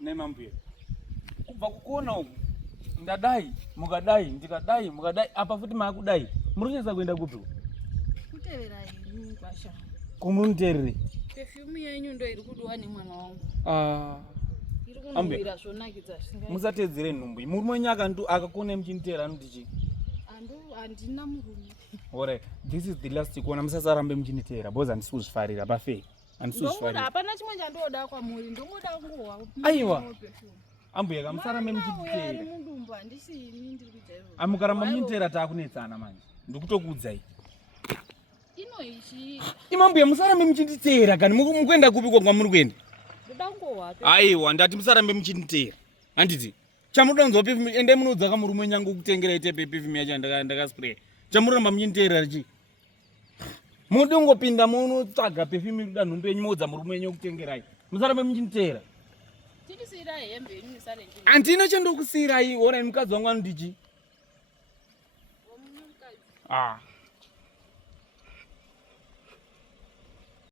nemambuya kubva kukuona uku ndadai mukadai ndikadai mukadai apa futi maakudai muri kunyasa kuenda kupi kutevera imi kwasha kumuterere perfume yenyu ndo iri kudiwa nemwana wangu iri ambuya kunhuhwira zvonakidza zvisingaiti musatedzere nhumbu murume wenyu akakone muchinitera anoti chii handina murume alright this is the last kuona musasarambe muchinitera because handisi kuzvifarira pafei handisi kuzvifarira hapana chimwe chandoda kwamuri ndomoda nguwa aiwa ambuya kamusarambe muchinitera mudumbu handisi ini ndiri kuita izvo amukaramba muchinitera taakunetsana manje ndikutokuudzai inoichi imambuya musarambe muchinitera kani mukuenda kupi kwanga muri kuenda ndoda nguwa aiwa ndati musarambe muchinitera handiti chamudanzwa perfume ende munodzaka murume nyangu kutengera itepe perfume yacho ndakaspray chamuramba muchinitera richi mudongopinda munotsvaga perfume iri danhumbe yenyu modza murume wenyu kutengerai musarambe muchinitera tindisiyirai hembe yenyu misarenje handina chandokusiyirai onai mukadzi wangu anondichi womunhu mukadzi